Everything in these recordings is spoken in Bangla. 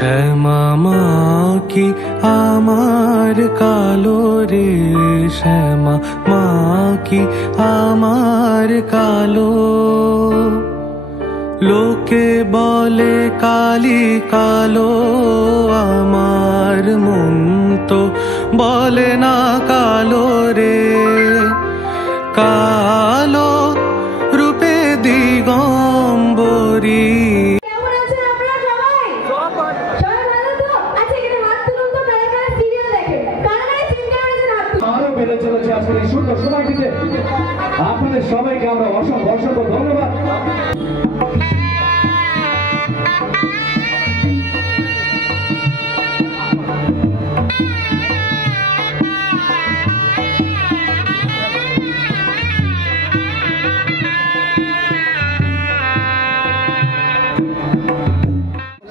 শ্যামা মা কি আমার কালো রে, শ্যামা মা কি আমার কালো। লোকে বলে কালি কালো, আমার মন তো বলে না কালো রে। কালো রূপে দিগম্বরী। সুন্দর সময়টিতে আপনাদের সবাইকে আমরা অসংখ্য অসংখ্য ধন্যবাদ।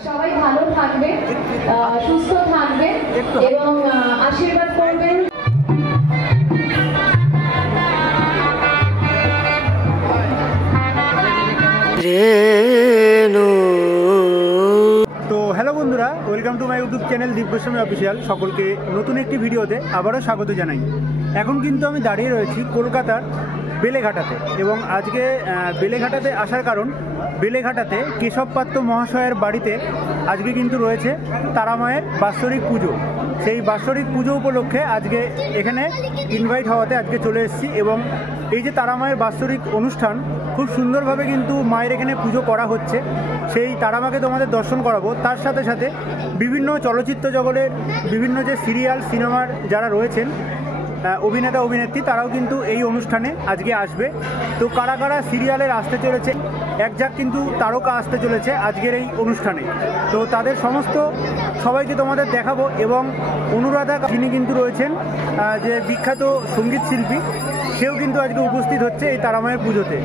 সবাই ভালো থাকবে, সুস্থ থাকবে এবং আশীর্বাদ করবেন। তো হ্যালো বন্ধুরা, welcome to my YouTube channel Deep Goswami official. সকলকে নতুন একটি ভিডিওতে আবারও স্বাগত জানাই। এখন কিন্তু আমি দাঁড়িয়ে রয়েছি কলকাতার বেলেঘাটাতে, এবং আজকে বেলেঘাটাতে আসার কারণ, বেলেঘাটাতে কেশব পাত্র মহাশয়ের বাড়িতে আজকে কিন্তু রয়েছে তারামায়ের বাৎসরিক পুজো। সেই বাৎসরিক পুজো উপলক্ষে আজকে এখানে ইনভাইট হওয়াতে আজকে চলে এসেছি। এবং এই যে তারামায়ের বাৎসরিক অনুষ্ঠান, খুব সুন্দরভাবে কিন্তু মায়ের এখানে পুজো করা হচ্ছে। সেই তারামাকে তোমাদের দর্শন করাবো। তার সাথে সাথে বিভিন্ন চলচ্চিত্র জগতের বিভিন্ন যে সিরিয়াল সিনেমার যারা রয়েছেন অভিনেতা অভিনেত্রী, তারাও কিন্তু এই অনুষ্ঠানে আজকে আসবে। তো কারা কারা সিরিয়ালের আসতে চলেছে, একজাক কিন্তু তারকা আসতে চলেছে আজকের এই অনুষ্ঠানে। তো তাদের সমস্ত সবাইকে তোমাদের দেখাবো। এবং অনুরাধা, যিনি কিন্তু রয়েছেন যে বিখ্যাত সঙ্গীত শিল্পী, সেও কিন্তু আজকে উপস্থিত হচ্ছে এই তারামায়ের পুজোতে।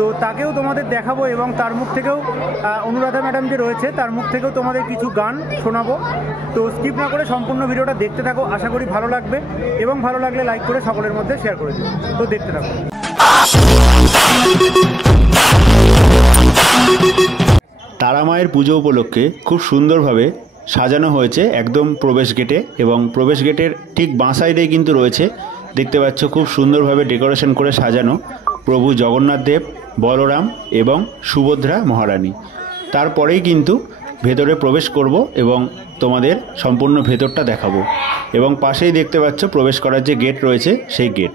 তো তাকেও তোমাদের দেখাবো এবং তার মুখ থেকেও, অনুরাধা ম্যাডাম যে রয়েছে তার মুখ থেকেও তোমাদের কিছু গান শোনাবো। তো স্কিপ না করে সম্পূর্ণ ভিডিওটা দেখতে থাকো, আশা করি ভালো লাগবে। এবং ভালো লাগলে লাইক করে সকলের মধ্যে শেয়ার করে দিও। তো দেখতে থাকো। তারামায়ের পুজো উপলক্ষে খুব সুন্দরভাবে সাজানো হয়েছে একদম প্রবেশ গেটে, এবং প্রবেশ গেটের ঠিক বাঁ সাইডেই কিন্তু রয়েছে, দেখতে পাচ্ছ খুব সুন্দরভাবে ডেকোরেশন করে সাজানো প্রভু জগন্নাথ দেব, বলরাম এবং সুভদ্রা মহারানী। তারপরেই কিন্তু ভেতরে প্রবেশ করব এবং তোমাদের সম্পূর্ণ ভেতরটা দেখাবো। এবং পাশেই দেখতে পাচ্ছ প্রবেশ করার যে গেট রয়েছে সেই গেট।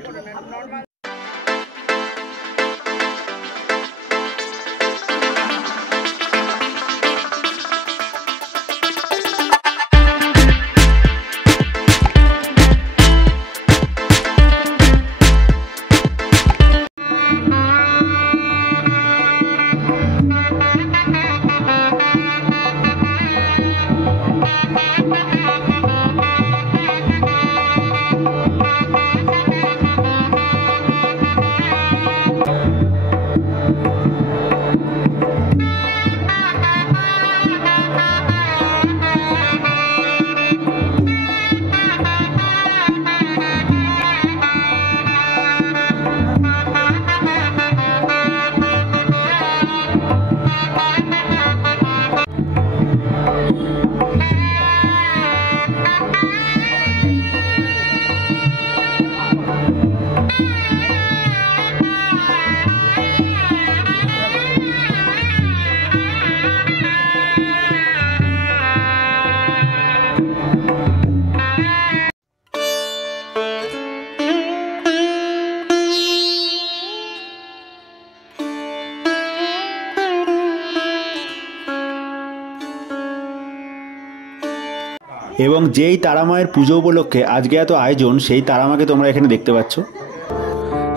এবং যেই তারামায়ের পুজো উপলক্ষে আজকে এত আয়োজন, সেই তারামাকে তোমরা এখানে দেখতে পাচ্ছ।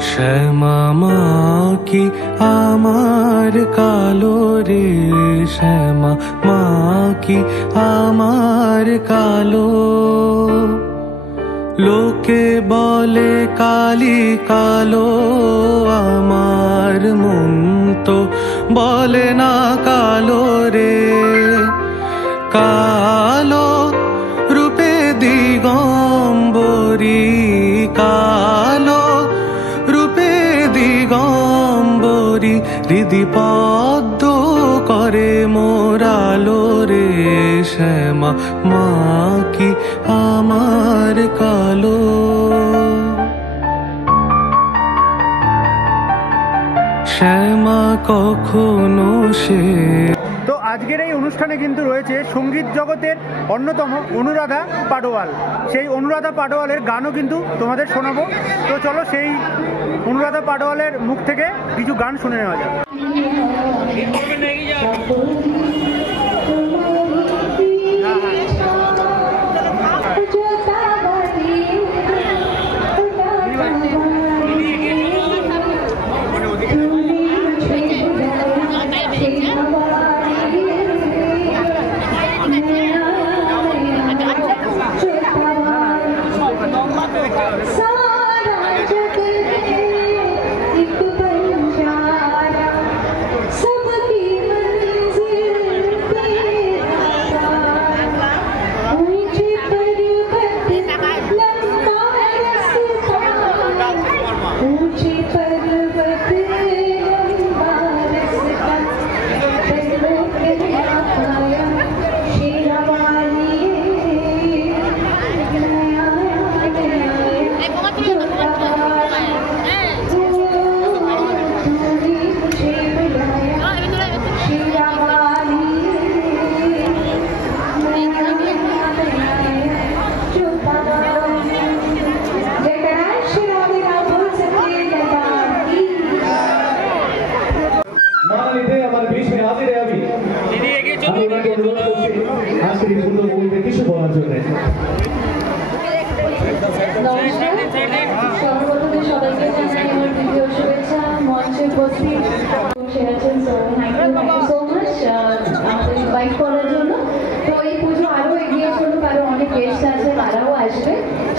শ্যামা মা কি আমার কালো রে, শ্যামা মা কি আমার কালো। লোকে বলে কালি কালো, আমার মন তো বলে না কালো রে। কালো রূপে দিগম্বরী, কালো রূপে দিগম্বরী, হৃদি পদ্ম করে মোরালো রে, শ্যামা মা কি আমার কালো। শ্যামা কখনো সে। তো আজকের এই অনুষ্ঠানে কিন্তু রয়েছে সঙ্গীত জগতের অন্যতম অনুরাধা পাডোয়াল। সেই অনুরাধা পাডোয়ালের গানও কিন্তু তোমাদের শোনাবো। তো চলো সেই অনুরাধা পাডোয়ালের মুখ থেকে কিছু গান শুনে নেওয়া যাক।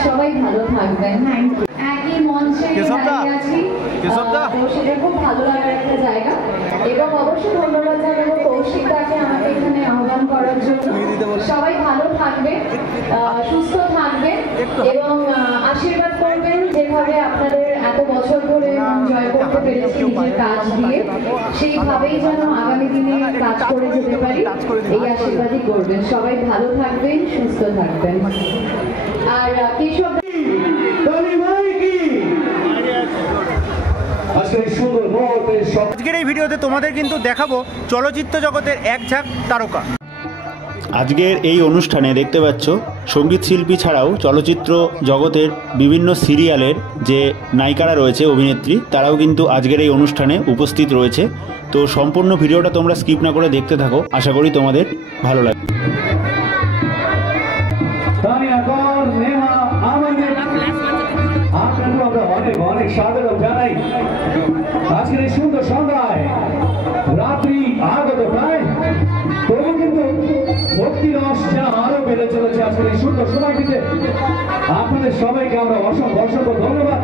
সবাই ভালো থাকবেন। একই মঞ্চে আছি, সেটা খুব ভালো লাগার একটা জায়গা। এবং অবশ্যই ধন্যবাদ জানাবো কৌশিকদাকে আমাকে এখানে আহ্বান করার জন্য। সবাই ভালো থাকবেন, সুস্থ থাকবেন এবং আশীর্বাদ করবেন যেভাবে আপনাদের এত বছর ধরে জয় করতে পেরেছি নিজের কাজ দিয়ে, সেইভাবেই যেন আগামী দিনে কাজ করে যেতে পারি, এই আশীর্বাদই করবেন। সবাই ভালো থাকবেন, সুস্থ থাকবেন। আর কেশব আজকের এই ভিডিওতে তোমাদের কিন্তু দেখাবো চলচ্চিত্র জগতের এক ঝাঁক তারকা। আজকের এই অনুষ্ঠানে দেখতে পাচ্ছ সঙ্গীত শিল্পী ছাড়াও চলচ্চিত্র জগতের বিভিন্ন সিরিয়ালের যে নায়িকারা রয়েছে, অভিনেত্রী, তারাও কিন্তু আজকের এই অনুষ্ঠানে উপস্থিত রয়েছে। তো সম্পূর্ণ ভিডিওটা তোমরা স্কিপ না করে দেখতে থাকো, আশা করি তোমাদের ভালো লাগবে। অনেক অনেক স্বাগত জানাই আজকের এই সুন্দর সন্ধ্যায়। রাত্রি আগত প্রায়, তবু কিন্তু ভক্তি রস যেন আরো বেড়ে চলেছে আজকের এই সুন্দর সময়টিতে। আপনাদের সবাইকে আমরা অসংখ্য অসংখ্য ধন্যবাদ।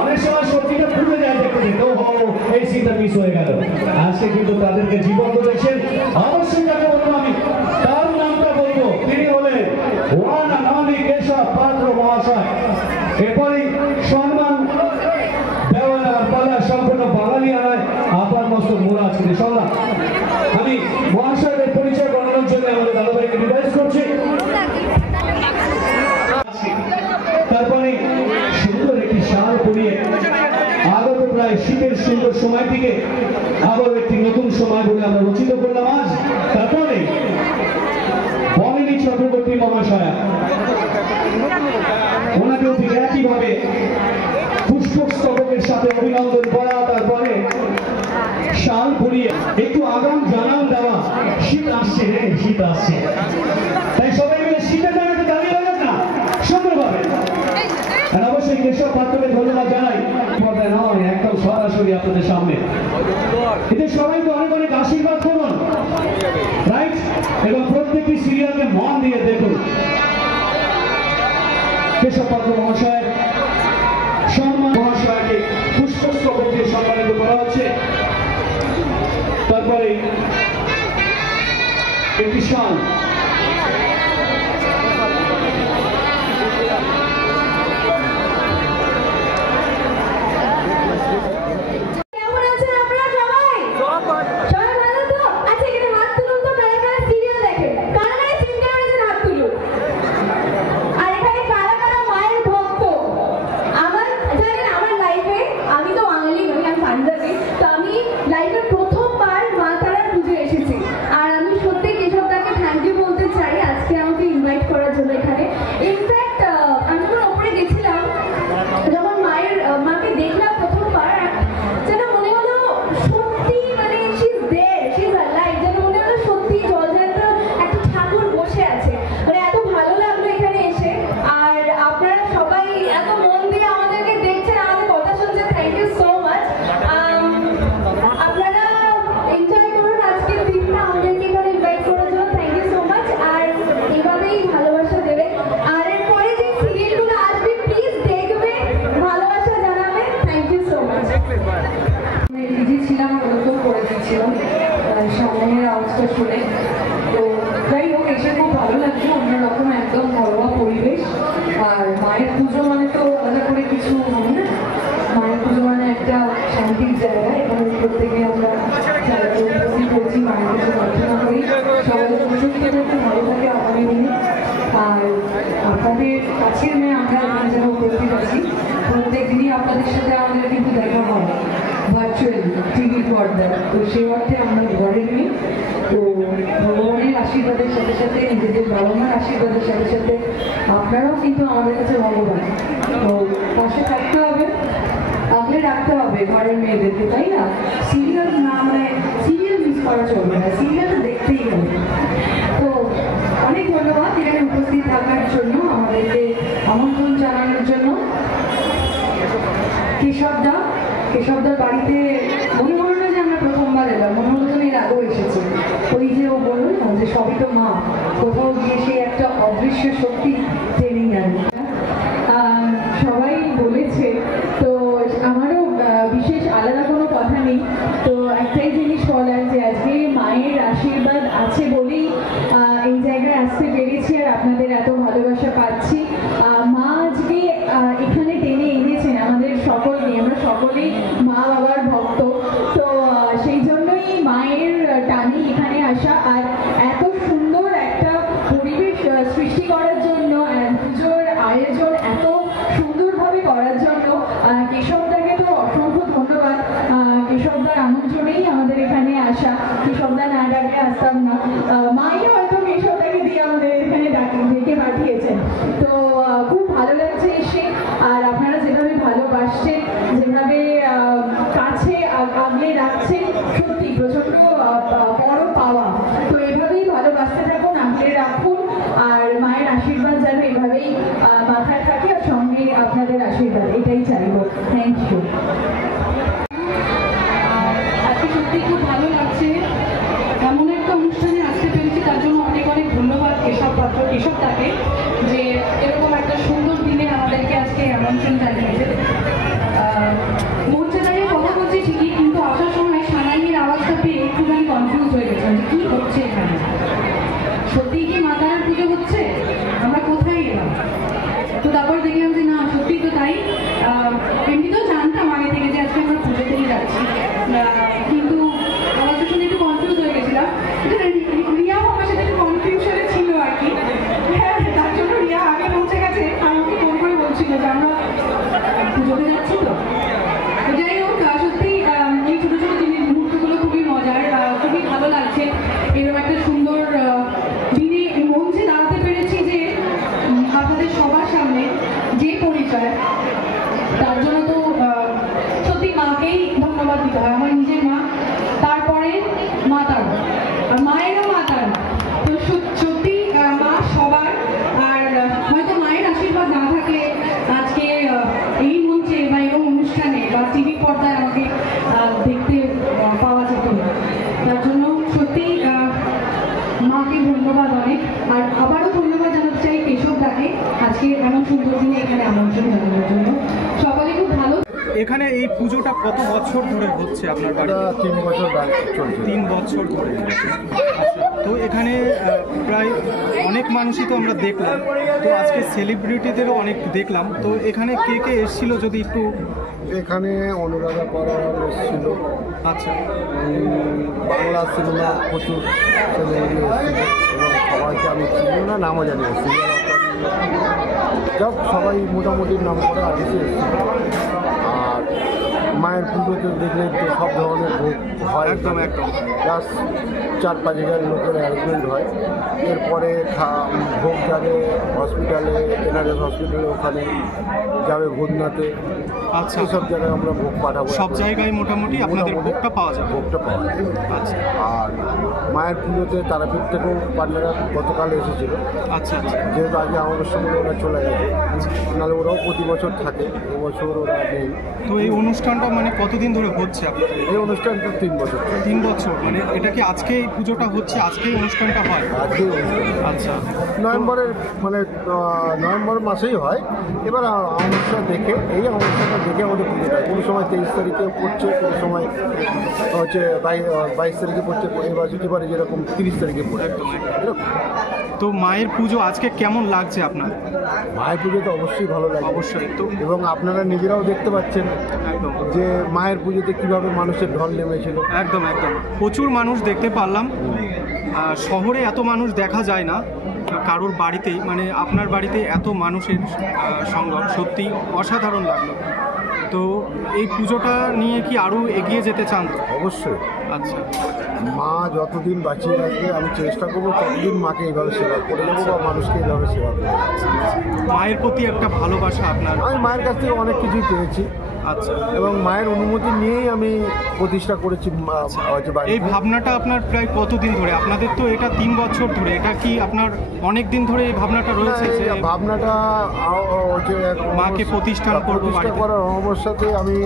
অনেক সময় সত্যিটা ভুলে যায়, দেখতে এই চিন্তা মিস হয়ে গেল। আজকে কিন্তু তাদেরকে জীবন্ত দেখছেন। অবশ্যই তাকে বলবো, আমি তার নামটা বলবো, তিনি হলেন ওয়ান অ্যান্ড অনলি কেশব পাত্র মহাশয়। এরপরই সম্মান দেওয়ার পালা সম্পূর্ণ বাঙালিয়ানায় আপার মস্তক মোড়া আজকে সম্মান। আমি মহাশয়দের পরিচয় করানোর জন্য আমাদের দাদাভাইকে রিভাইজ করছি। তারপরে সুন্দর একটি শাল পরিয়ে আগত প্রায় শীতের সুন্দর সময়টিকে আবার একটি নতুন সময় বলে আমরা রচিত করলাম আজ। তারপরে বঙ্গিনী চক্রবর্তী মহাশয়া, ওনাকেও ঠিক একইভাবে পুষ্পস্তবকের সাথে অভিনন্দন করা, তারপরে শাল পরিয়ে একটু আগাম জানান দেওয়া। শীত আসছে রে, শীত আসছে, তাই সবাই মিলে শীতের জায়গাতে দাঁড়িয়ে রাখেন না সুন্দরভাবে। অবশ্যই কেশব পাত্রকে ধন্যবাদ জানাই। নয়, একদম সরাসরি আপনাদের সামনে। এদের সবাইকে অনেক অনেক আশীর্বাদ করুন, রাইট? এবং প্রত্যেকটি সিরিয়ালকে মন দিয়ে দেখুন। কেশব পাত্র মহাশয় সম্মান মহাশয়কে পুষ্পস্তবক দিয়ে সম্মানিত করা হচ্ছে। তারপরে একটি শাল সামনের আওয়াজটা শুনে। তো যাই হোক, এসে খুব ভালো লাগছে, অন্যরকম একদম ঘরোয়া পরিবেশ। আর মায়ের পুজো মানে তো আলাদা করে কিছু মানে না, মায়ের পুজো মানে একটা শান্তির জায়গা। এখানে প্রত্যেকে আমরা উপস্থিত করছি, মায়ের কাছে প্রার্থনা করি সবাই সুস্থ থাকে, ভালো থাকে আগামী দিনে। আর আপনাদের কাছের মেয়ে আমরা এখানে যেন উপস্থিত আছি, প্রত্যেক দিনই আপনাদের সাথে আমাদের কিন্তু দেখা হয় ভার্চুয়ালি টিভি পর্দায়। তো সেই অর্থে আমরা ঘরের মেয়ে। তো ভগবানের আশীর্বাদের সাথে সাথে, নিজেদের বাবা মার আশীর্বাদের সাথে সাথে আপনারাও কিন্তু আমাদের কাছে ভগবান। তো পাশে থাকতে হবে, আগলে রাখতে হবে ঘরের মেয়েদেরকে, তাই না? সিরিয়াল না, মানে সিরিয়াল মিস করা চলবে না, সিরিয়াল তো দেখতেই হবে। তো অনেক ধন্যবাদ এখানে উপস্থিত থাকার জন্য, আমাদেরকে আমন্ত্রণ জানানোর জন্য। কেশবদার বাড়িতে মনে হলো না যে আমরা প্রথমবার এলাম, মনে হলো যেন এর আগেও এসেছি। ওই যে ও বললো না যে সবই তো মা, কোথাও গিয়ে সে একটা অদৃশ্য শক্তি ট্রেনিং নেয়। সবাই বলেছে, তো আমারও বিশেষ আলাদা কোনো কথা নেই। তো একটাই জিনিস বলার যে আজকে মায়ের আশীর্বাদ আছে বলেই এই জায়গায় আসতে পেরেছি আর আপনাদের এত ভালোবাসা পাচ্ছি। মা আজকে এখানে টেনে এনেছেন আমাদের সকলকে, আমরা সকলেই মা বাবার ভক্ত। তো সেই জন্যই মায়ের টানে এখানে আসা আর এত সুন্দর একটা পরিবেশ সৃষ্টি করার জন্য, পুজোর আয়োজন এত সুন্দরভাবে করার জন্য কেশবদাকে তো অসংখ্য ধন্যবাদ। কেশবদার আমন্ত্রণেই আমাদের এখানে আসা, কেশবদা না ডাকলে আসতাম না। মাই হয়তো কেশবদাকে দিয়ে আমাদের এখানে ডেকে পাঠিয়েছেন। তো খুব ভালো লাগছে এসে, আর আপনারা যেভাবে ভালোবাসছেন, যেভাবে কাছে আগলে রাখছেন, সত্যি প্রচন্ড বড় পাওয়া। তো এভাবেই ভালোবাসতে থাকুন, আগলে রাখুন, আর মায়ের আশীর্বাদ যেন এভাবেই মাথায় থাকে আর সঙ্গে আপনাদের আশীর্বাদ, এটাই চাইবো। Thank you. আজকে সত্যি খুব ভালো লাগছে, এমন একটা অনুষ্ঠানে আসতে পেরেছি, তার জন্য অনেক অনেক ধন্যবাদ কেশবদাকে যে এরকম একটা সুন্দর দিনে আমাদেরকে আজকে আমন্ত্রণ জানিয়েছে। মঞ্চে দাঁড়িয়ে কথা বলছি ঠিকই, কিন্তু আসার সময় সানাইয়ের আওয়াজটা পেয়ে একটুখানি কনফিউজ হয়ে গেছিলাম যে কী হচ্ছে এখানে, সত্যিই কি মা তারার পুজো হচ্ছে, আমরা কোথায় এলাম? তো তারপর দেখলাম যে না, সত্যি তো তাই। এমনিতেও জানতাম আগে থেকে যে আজকে আমরা পুজোতেই যাচ্ছি, কিন্তু আওয়াজটা শুনে একটু কনফিউজ হয়ে গেছিলাম। রিয়াও আমার সাথে একটু কনফিউশনে ছিল আর কি। হ্যাঁ, তার জন্য রিয়া আগে পৌঁছে গেছে, আমাকে ফোন করে বলছিল যে আমরা পুজোতে যাচ্ছি। তো যাই হোক, সত্যি এই ছোটো ছোটো জিনিস মুহূর্তগুলো খুবই মজার, খুবই ভালো লাগছে। এরকম একটা সুন্দর দিনে মঞ্চে দাঁড়াতে পেরেছি, যে আপনাদের সবার সামনে যে পরিচয়, তার জন্য তো সত্যি মাকেই ধন্যবাদ দিতে হয়। আমার নিজের মা, তারপরে মা তারা, আর মায়েরও মা তারা। তো সত্যি মা সবার, আর হয়তো মায়ের আশীর্বাদ না থাকলে আজকে এই মঞ্চে বা এরকম অনুষ্ঠানে বা টিভি পর্দায় আমাকে দেখতে পাওয়া যেত না। তার জন্য সত্যি মাকে ধন্যবাদ অনেক। আর আবারও ধন্যবাদ জানাতে চাই কেশবদাকে আজকে এমন সুন্দর দিনে এখানে আমন্ত্রণ জানানোর জন্য। সকলে খুব ভালো। এখানে এই পুজোটা কত বছর ধরে হচ্ছে আপনার বাড়িতে? 3 বছর চলছে। 3 বছর ধরে। তো এখানে প্রায় অনেক মানুষই তো আমরা দেখলাম, তো আজকে সেলিব্রিটিদেরও অনেক দেখলাম, তো এখানে কে কে এসেছিল যদি একটু? এখানে অনুরাধা পরার এসেছিল। আচ্ছা। বাংলা সিনেমা প্রচুর সেলিব্রিটি এসেছিল এবং সবাইকে আমি চিনি না, নামও জানি না, যাক সবাই মোটামুটি নাম করে আর্টিস্ট এসেছিল। আর মায়ের পুজোতে দেখলে তো সব ধরনের ভোগ হয়, একদম প্লাস 4-5 হাজার লোকের অ্যারেঞ্জমেন্ট হয়। এরপরে ভোগ যাবে হসপিটালে, এনআরএস হসপিটালে, ওখানে যাবে ভোজনাতে। আচ্ছা, সব জায়গায় আমরা ভোগ পাঠাবো। সব জায়গায় মোটামুটি আপনাদের ভোগটা পাওয়া যাবে। ভোগটা পাওয়া যায়। আচ্ছা। আর মায়ের পুজোতে তারাপীঠ থেকেও পান্ডারা গতকাল এসেছিল। আচ্ছা আচ্ছা। যেহেতু আগে আমাদের সঙ্গে ওরা চলে গেছে, নাহলে ওরাও প্রতি বছর থাকে, এবছর ওরা নেই। তো এই অনুষ্ঠানটা মানে কতদিন ধরে হচ্ছে আপনাদের? এই অনুষ্ঠানটা 3 বছর। 3 বছর। মানে এটা কি আজকে এই পুজোটা হচ্ছে, আজকেই অনুষ্ঠানটা হয়? আজকে আচ্ছা। নভেম্বর মাসেই হয়। এবার অনুষ্ঠান দেখে অনুষ্ঠানটা দেখে আমাদের পুজোটা কোনো সময় 23 তারিখে পড়ছে, কোনো সময় হচ্ছে 22 তারিখে পড়ছে, এবারে যেরকম 30 তারিখে পড়ে। এরকম। তো মায়ের পুজো আজকে কেমন লাগছে আপনার? মায়ের পুজো তো অবশ্যই ভালো লাগে। অবশ্যই। তো এবং আপনারা নিজেরাও দেখতে পাচ্ছেন একদম যে মায়ের পুজোতে কিভাবে মানুষের ঢল নেমেছিল। একদম প্রচুর মানুষ দেখতে পারলাম। শহরে এত মানুষ দেখা যায় না কারোর বাড়িতেই, মানে আপনার বাড়িতে এত মানুষের সঙ্গম সত্যি অসাধারণ লাগলো। তো এই পুজোটা নিয়ে কি আরও এগিয়ে যেতে চান? অবশ্যই। আচ্ছা। মা যতদিন বাঁচিয়ে রাখবে আমি চেষ্টা করবো ততদিন মাকে এইভাবে সেবা করে দেবো বা মানুষকে এইভাবে সেবা করে দেবো। মায়ের প্রতি একটা ভালোবাসা আপনার? আমি মায়ের কাছ থেকে অনেক কিছুই পেয়েছি। আচ্ছা। এবং মায়ের অনুমতি নিয়েই আমি প্রতিষ্ঠা করেছি। এই ভাবনাটা আপনার প্রায় কতদিন ধরে? আপনাদের তো এটা 3 বছর ধরে, এটা কি আপনার অনেক দিন ধরে এই ভাবনাটা রয়েছে? যে ভাবনাটা হচ্ছে মাকে প্রতিষ্ঠা করার অবস্থাতে আমি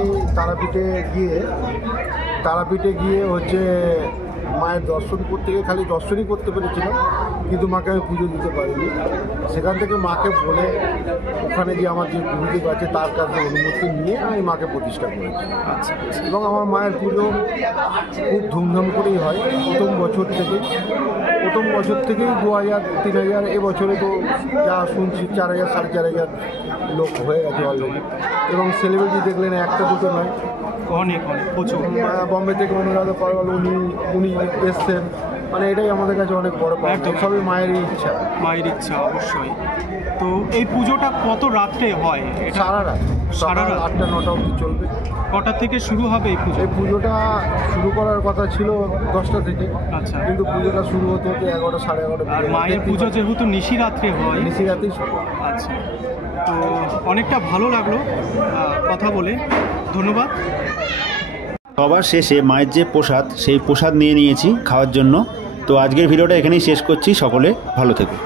তারাপীঠে গিয়ে হচ্ছে মায়ের দর্শন করতে গিয়ে খালি দর্শনই করতে পেরেছিলাম, কিন্তু মাকে আমি পুজো দিতে পারিনি। সেখান থেকে মাকে বলে ওখানে যে আমার যে গুরুদেব আছে তার কাছে অনুমতি নিয়ে আমি মাকে প্রতিষ্ঠা করেছি। আচ্ছা। এবং আমার মায়ের পুজো খুব ধুমধাম করেই হয় প্রথম বছর থেকেই 2000-3000, এবছরে তো যা শুনছি 4000 4500 লোক হয়ে গেছে অলরেডি। এবং সেলিব্রিটি দেখলেন একটা দুটো নয়, অনেক প্রচুর। বম্বে থেকে অনুরাধা পরাল উনি এসছেন, মানে এটাই আমাদের কাছে অনেক বড় পাওয়া। সবই মায়েরই ইচ্ছা। মায়ের ইচ্ছা অবশ্যই। তো এই পুজোটা কত রাত্রে হয়? সারা রাত 8টা-9টা অবধি চলবে। কটা থেকে শুরু হবে এই পুজো? এই পুজোটা শুরু করার কথা ছিল 10টা থেকে। আচ্ছা। কিন্তু পুজোটা শুরু হতে 11টা 11:30। আর মায়ের পুজো যেহেতু নিশিরাত্রে হয়, নিশিরাতেই শুরু। আচ্ছা। তো অনেকটা ভালো লাগলো কথা বলে, ধন্যবাদ। সবার শেষে মায়ের যে প্রসাদ, সেই প্রসাদ নিয়ে নিয়েছি খাওয়ার জন্য। তো আজকের ভিডিওটা এখানেই শেষ করছি। সকলে ভালো থেকো।